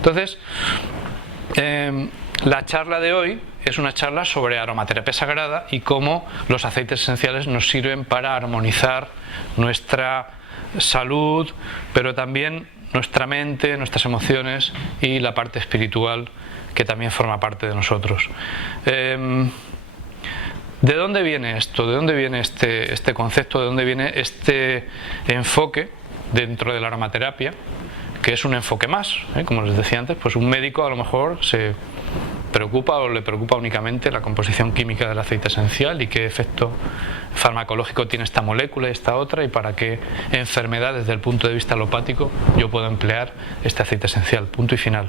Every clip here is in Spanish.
Entonces, la charla de hoy es una charla sobre aromaterapia sagrada y cómo los aceites esenciales nos sirven para armonizar nuestra salud, pero también nuestra mente, nuestras emociones y la parte espiritual que también forma parte de nosotros. ¿De dónde viene esto? ¿De dónde viene este concepto? ¿De dónde viene este enfoque dentro de la aromaterapia? Que es un enfoque más, como les decía antes, pues un médico a lo mejor se preocupa o le preocupa únicamente la composición química del aceite esencial y qué efecto farmacológico tiene esta molécula y esta otra, y para qué enfermedad desde el punto de vista alopático yo puedo emplear este aceite esencial, punto y final.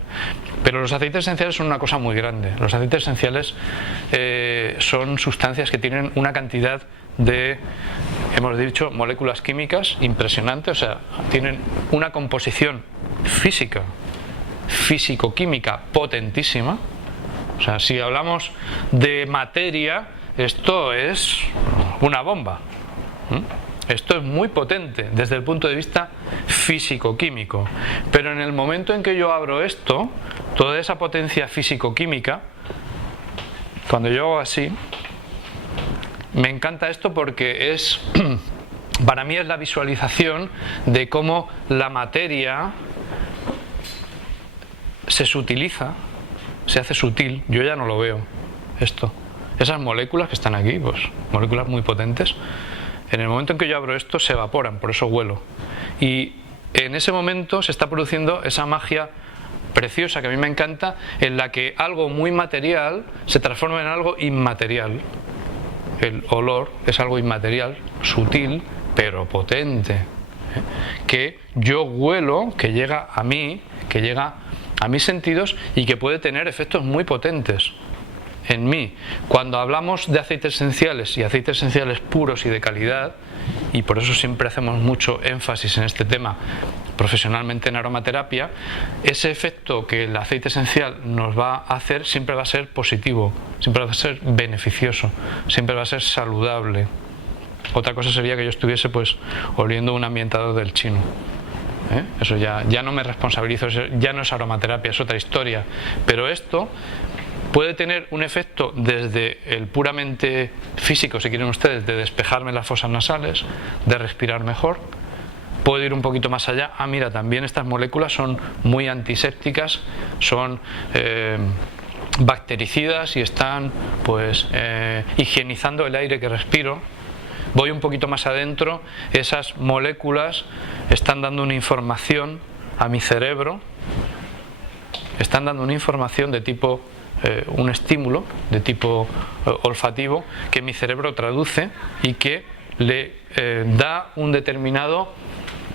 Pero los aceites esenciales son una cosa muy grande. Los aceites esenciales son sustancias que tienen una cantidad de, hemos dicho, moléculas químicas impresionante, o sea, tienen una composición física, físico-química potentísima. O sea, si hablamos de materia, esto es una bomba. Esto es muy potente desde el punto de vista físico-químico. Pero en el momento en que yo abro esto, toda esa potencia físico-química, cuando yo hago así, me encanta esto porque es, para mí es la visualización de cómo la materia se sutiliza, se hace sutil. Yo ya no lo veo esto. Esas moléculas que están aquí, pues moléculas muy potentes, en el momento en que yo abro esto se evaporan, por eso huelo. Y en ese momento se está produciendo esa magia preciosa que a mí me encanta, en la que algo muy material se transforma en algo inmaterial. El olor es algo inmaterial, sutil, pero potente, que yo huelo, que llega a mí, que llega a mis sentidos y que puede tener efectos muy potentes en mí. Cuando hablamos de aceites esenciales y aceites esenciales puros y de calidad, y por eso siempre hacemos mucho énfasis en este tema profesionalmente en aromaterapia, ese efecto que el aceite esencial nos va a hacer siempre va a ser positivo, siempre va a ser beneficioso, siempre va a ser saludable. Otra cosa sería que yo estuviese pues oliendo un ambientador del chino. Eso ya no me responsabilizo, eso ya no es aromaterapia, es otra historia. Pero esto puede tener un efecto desde el puramente físico, si quieren ustedes, de despejarme las fosas nasales, de respirar mejor. Puede ir un poquito más allá. Ah, mira, también estas moléculas son muy antisépticas, son bactericidas y están pues higienizando el aire que respiro. Voy un poquito más adentro, esas moléculas están dando una información a mi cerebro, están dando una información de tipo, un estímulo de tipo olfativo, que mi cerebro traduce y que le da un determinado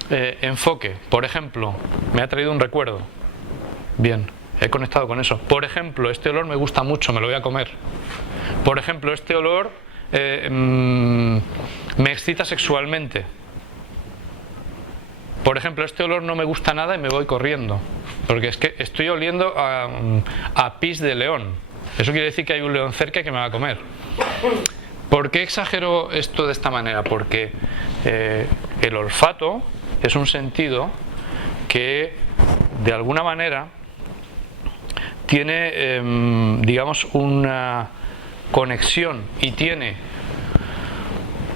enfoque. Por ejemplo, me ha traído un recuerdo. Bien, he conectado con eso. Por ejemplo, este olor me gusta mucho, me lo voy a comer. Por ejemplo, este olor me excita sexualmente. Por ejemplo, este olor no me gusta nada y me voy corriendo, porque es que estoy oliendo a pis de león. Eso quiere decir que hay un león cerca que me va a comer. ¿Por qué exagero esto de esta manera? Porque el olfato es un sentido que de alguna manera tiene, digamos, una conexión y tiene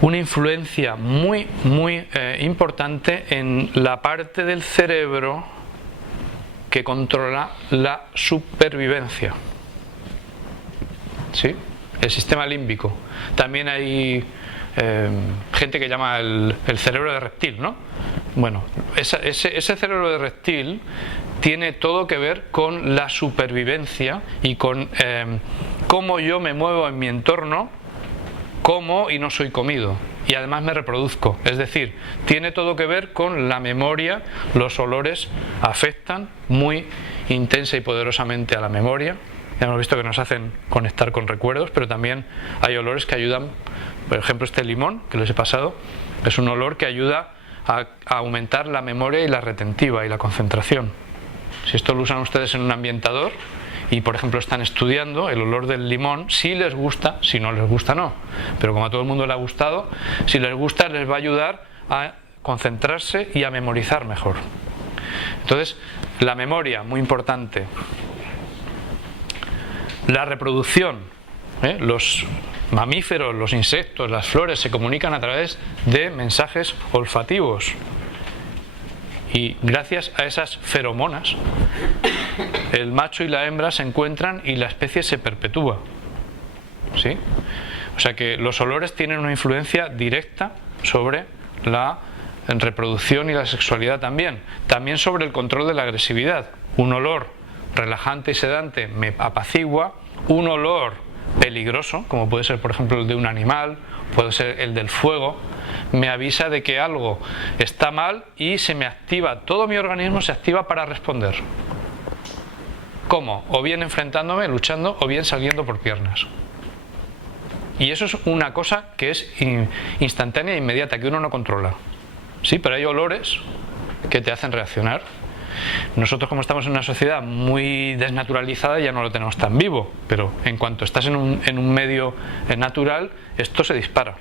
una influencia muy importante en la parte del cerebro que controla la supervivencia. ¿Sí? El sistema límbico. También hay gente que llama el cerebro de reptil, ¿no? Bueno, ese cerebro de reptil tiene todo que ver con la supervivencia y con cómo yo me muevo en mi entorno, como y no soy comido, y además me reproduzco. Es decir, tiene todo que ver con la memoria. Los olores afectan muy intensa y poderosamente a la memoria. Ya hemos visto que nos hacen conectar con recuerdos, pero también hay olores que ayudan. Por ejemplo, este limón que les he pasado es un olor que ayuda a aumentar la memoria y la retentiva y la concentración. Si esto lo usan ustedes en un ambientador y por ejemplo están estudiando, el olor del limón, si les gusta, si no les gusta no, pero como a todo el mundo le ha gustado, si les gusta les va a ayudar a concentrarse y a memorizar mejor. Entonces, La memoria, muy importante. La reproducción. Los mamíferos, los insectos, las flores se comunican a través de mensajes olfativos. Y gracias a esas feromonas, el macho y la hembra se encuentran y la especie se perpetúa. ¿Sí? O sea que los olores tienen una influencia directa sobre la reproducción y la sexualidad también. También sobre el control de la agresividad. Un olor relajante y sedante me apacigua. Un olor peligroso, como puede ser por ejemplo el de un animal, puede ser el del fuego, me avisa de que algo está mal y se me activa, todo mi organismo se activa para responder. ¿Cómo? O bien enfrentándome, luchando, o bien saliendo por piernas. Y eso es una cosa que es instantánea e inmediata, que uno no controla. Sí, pero hay olores que te hacen reaccionar. Nosotros, como estamos en una sociedad muy desnaturalizada, ya no lo tenemos tan vivo, pero en cuanto estás en un medio natural, esto se dispara.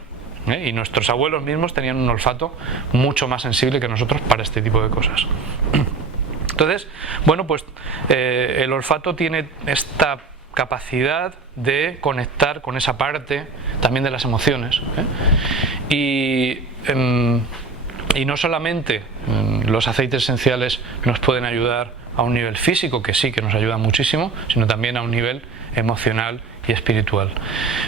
Y nuestros abuelos mismos tenían un olfato mucho más sensible que nosotros para este tipo de cosas. Entonces, bueno, pues el olfato tiene esta capacidad de conectar con esa parte también de las emociones. Y no solamente los aceites esenciales nos pueden ayudar a un nivel físico, que sí que nos ayuda muchísimo, sino también a un nivel emocional y espiritual.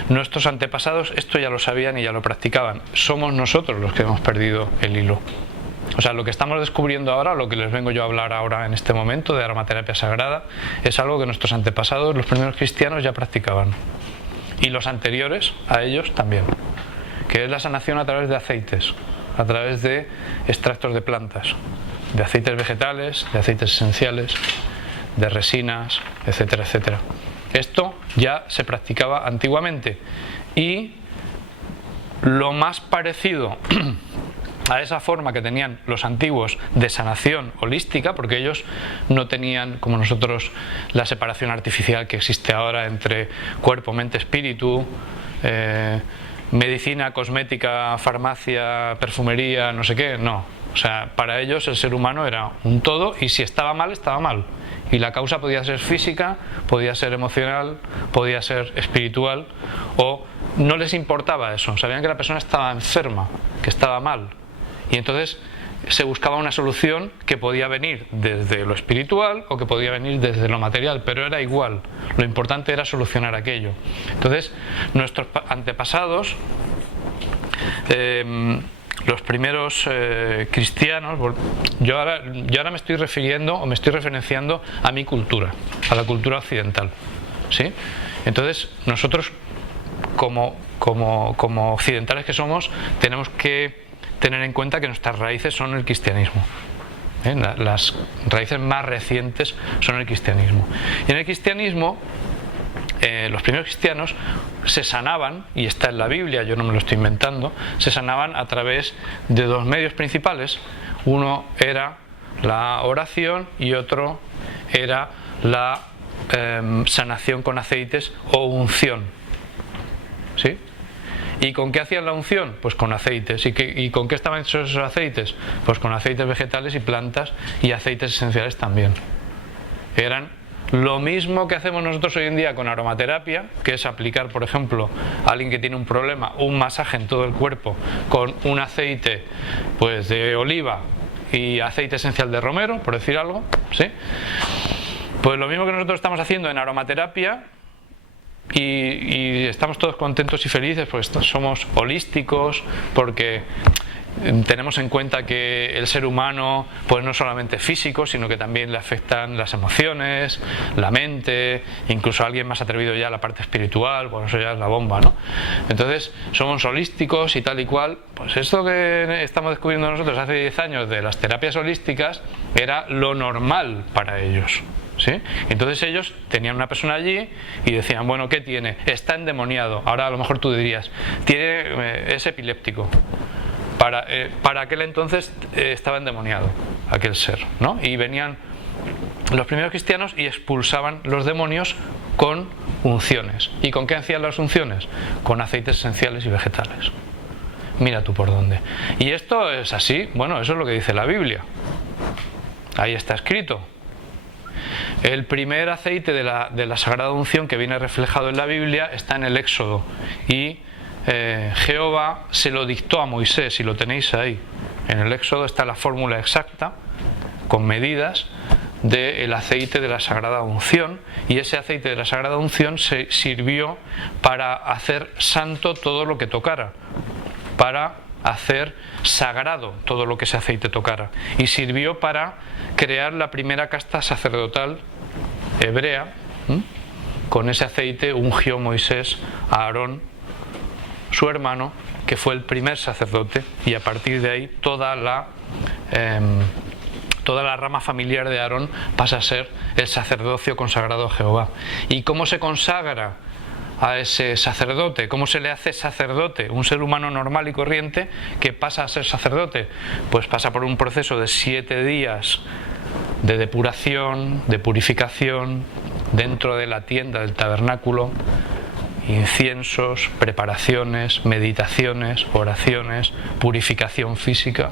Nuestros antepasados esto ya lo sabían y ya lo practicaban. Somos nosotros los que hemos perdido el hilo. O sea, lo que estamos descubriendo ahora, lo que les vengo yo a hablar ahora en este momento de aromaterapia sagrada, es algo que nuestros antepasados, los primeros cristianos, ya practicaban. Y los anteriores a ellos también. Que es la sanación a través de aceites, a través de extractos de plantas, de aceites vegetales, de aceites esenciales, de resinas, etcétera, etcétera. Esto ya se practicaba antiguamente y lo más parecido a esa forma que tenían los antiguos de sanación holística, porque ellos no tenían como nosotros la separación artificial que existe ahora entre cuerpo, mente, espíritu, medicina, cosmética, farmacia, perfumería, no sé qué, no. O sea, para ellos el ser humano era un todo y si estaba mal, estaba mal. Y la causa podía ser física, podía ser emocional, podía ser espiritual, o no les importaba eso. Sabían que la persona estaba enferma, que estaba mal. Y entonces se buscaba una solución que podía venir desde lo espiritual o que podía venir desde lo material, pero era igual. Lo importante era solucionar aquello. Entonces, nuestros antepasados, los primeros cristianos, yo ahora me estoy refiriendo o me estoy referenciando a mi cultura, a la cultura occidental, ¿sí? Entonces, nosotros como occidentales que somos, tenemos que tener en cuenta que nuestras raíces son el cristianismo. Las raíces más recientes son el cristianismo. Y en el cristianismo, los primeros cristianos se sanaban, y está en la Biblia, yo no me lo estoy inventando, se sanaban a través de dos medios principales. Uno era la oración y otro era la sanación con aceites o unción. ¿Sí? ¿Y con qué hacían la unción? Pues con aceites. ¿Y con qué estaban hechos esos aceites? Pues con aceites vegetales y plantas y aceites esenciales también. Eran lo mismo que hacemos nosotros hoy en día con aromaterapia, que es aplicar, por ejemplo, a alguien que tiene un problema, un masaje en todo el cuerpo con un aceite pues de oliva y aceite esencial de romero, por decir algo, ¿sí? Pues lo mismo que nosotros estamos haciendo en aromaterapia. Y estamos todos contentos y felices porque somos holísticos, porque tenemos en cuenta que el ser humano pues no es solamente físico, sino que también le afectan las emociones, la mente, incluso alguien más atrevido ya a la parte espiritual, pues eso ya es la bomba, ¿no? Entonces somos holísticos y tal y cual. Pues esto que estamos descubriendo nosotros hace 10 años de las terapias holísticas era lo normal para ellos, ¿sí? Entonces ellos tenían una persona allí y decían, bueno, ¿qué tiene? Está endemoniado. Ahora a lo mejor tú dirías, es epiléptico. Para aquel entonces estaba endemoniado aquel ser, ¿no? Y venían los primeros cristianos y expulsaban los demonios con unciones. ¿Y con qué hacían las unciones? Con aceites esenciales y vegetales. Mira tú por dónde. Y esto es así, bueno, eso es lo que dice la Biblia. Ahí está escrito. El primer aceite de la Sagrada Unción que viene reflejado en la Biblia está en el Éxodo, y Jehová se lo dictó a Moisés, y lo tenéis ahí. En el Éxodo está la fórmula exacta, con medidas, del aceite de la Sagrada Unción, y ese aceite de la Sagrada Unción se sirvió para hacer santo todo lo que tocara, para hacer sagrado todo lo que ese aceite tocara, y sirvió para crear la primera casta sacerdotal hebrea. Con ese aceite ungió Moisés a Aarón, su hermano, que fue el primer sacerdote, y a partir de ahí toda la rama familiar de Aarón pasa a ser el sacerdocio consagrado a Jehová. ¿Y cómo se consagra a ese sacerdote? ¿Cómo se le hace sacerdote? Un ser humano normal y corriente que pasa a ser sacerdote, pues pasa por un proceso de 7 días de depuración, de purificación, dentro de la tienda del tabernáculo, inciensos, preparaciones, meditaciones, oraciones, purificación física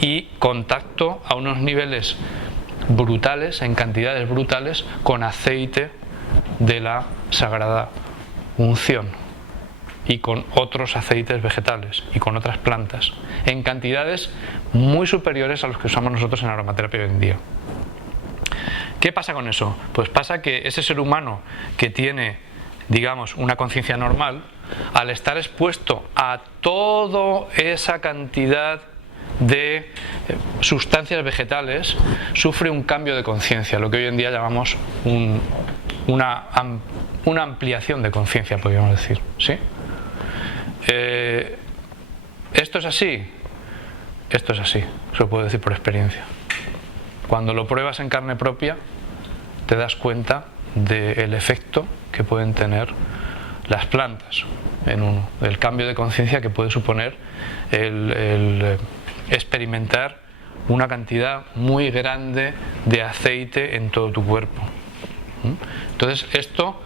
y contacto a unos niveles brutales, en cantidades brutales, con aceite de la Sagrada Unción y con otros aceites vegetales y con otras plantas, en cantidades muy superiores a los que usamos nosotros en aromaterapia hoy en día. ¿Qué pasa con eso? Pues pasa que ese ser humano que tiene, digamos, una conciencia normal, al estar expuesto a toda esa cantidad de sustancias vegetales, sufre un cambio de conciencia, lo que hoy en día llamamos una ampliación de conciencia, podríamos decir, ¿sí? ¿Esto es así? Esto es así, se lo puedo decir por experiencia. Cuando lo pruebas en carne propia, te das cuenta del efecto que pueden tener las plantas en uno, del cambio de conciencia que puede suponer el experimentar una cantidad muy grande de aceite en todo tu cuerpo. Entonces esto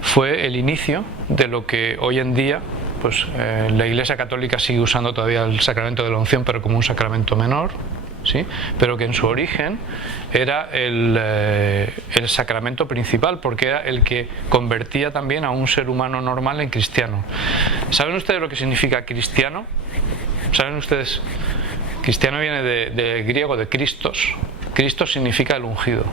fue el inicio de lo que hoy en día pues la Iglesia Católica sigue usando todavía el sacramento de la unción, pero como un sacramento menor, ¿sí? Pero que en su origen era el sacramento principal, porque era el que convertía también a un ser humano normal en cristiano. ¿Saben ustedes lo que significa cristiano? ¿Saben ustedes? Cristiano viene de griego, de Christos. Christos significa el ungido.